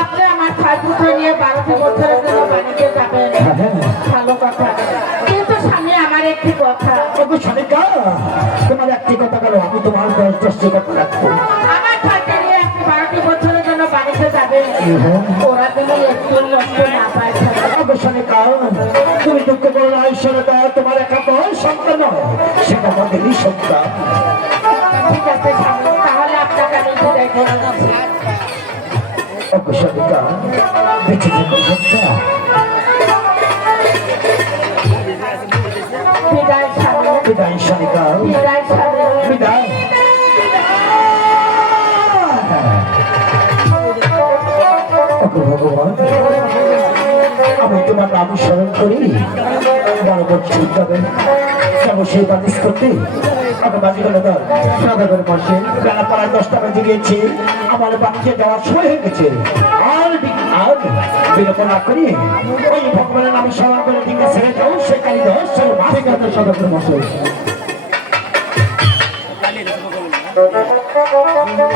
আপনি আমার ঠাকুরকে নিয়ে 12টি বছরের জন্য বাড়িতে যাবেন, ভালো কথা। কিন্তু স্বামী আমার একটি কথা। স্বামীকা, তোমার একটি কথা বলো, আমি তোমার 10টি কথা রাখবো। আমার ঠাকুরকে নিয়ে আপনি 12টি বছরের জন্য বাড়িতে যাবেন, ওরা যেন একটু কষ্ট না পায়। স্বামীকা, তুমি দুঃখ করো না, ঈশ্বরের দয়া তোমার একান্ত সন্তান নয়, সেটা আমাদেরই সন্তান। ঠিক আছে স্বামী, তাহলে আপনাকে আমি বিদায় করে দিচ্ছি। স্বামীকা, বেঁচে থাকো সন্তান। বিদায় স্বামী, বিদায় স্বামীকা, বিদায় স্বামী, বিদায়। ভগবান, আমি তোমার নাম স্মরণ করি, বড় বছর যাবে সেই বাতিস করতে কত বাজি গেল তো সদাগর বসে বেলা প্রায় 10টা বাজে গিয়েছে, আমার বাড়িতে যাওয়ার সময় হয়ে গেছে। আর বিলম্ব না করি ওই ভগবানের নাম স্মরণ করে দিকে ছেড়ে যাও, সে কালী দশ ঠিক আছে সদাগর মশাই।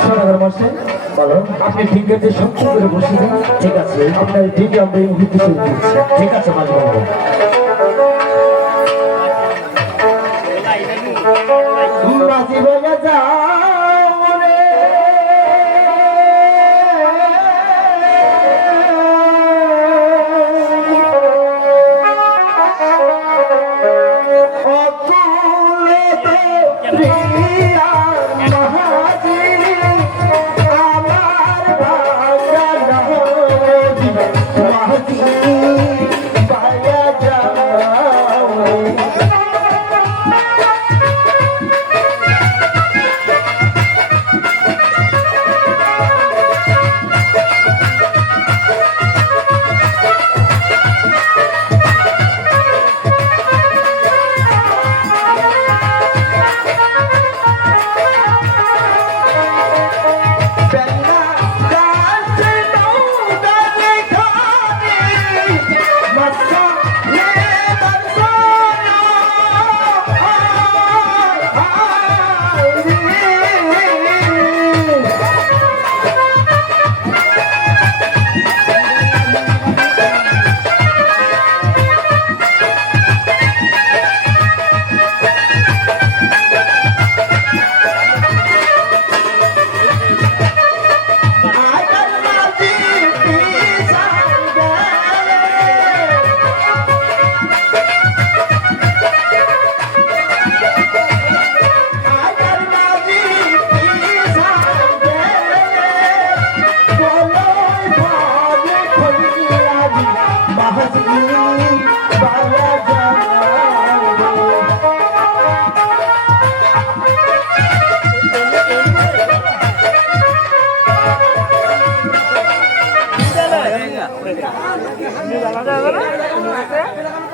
সদাগর মশাই বলো, আপনি ঠিকাতে সত্যি করে বসে যান। ঠিক আছে, আপনার ঠিকই আমরা এই মুহূর্তে শুরু করছি। ঠিক আছে মাঝে বাবু। মাঝি বলে যাও রে, Ini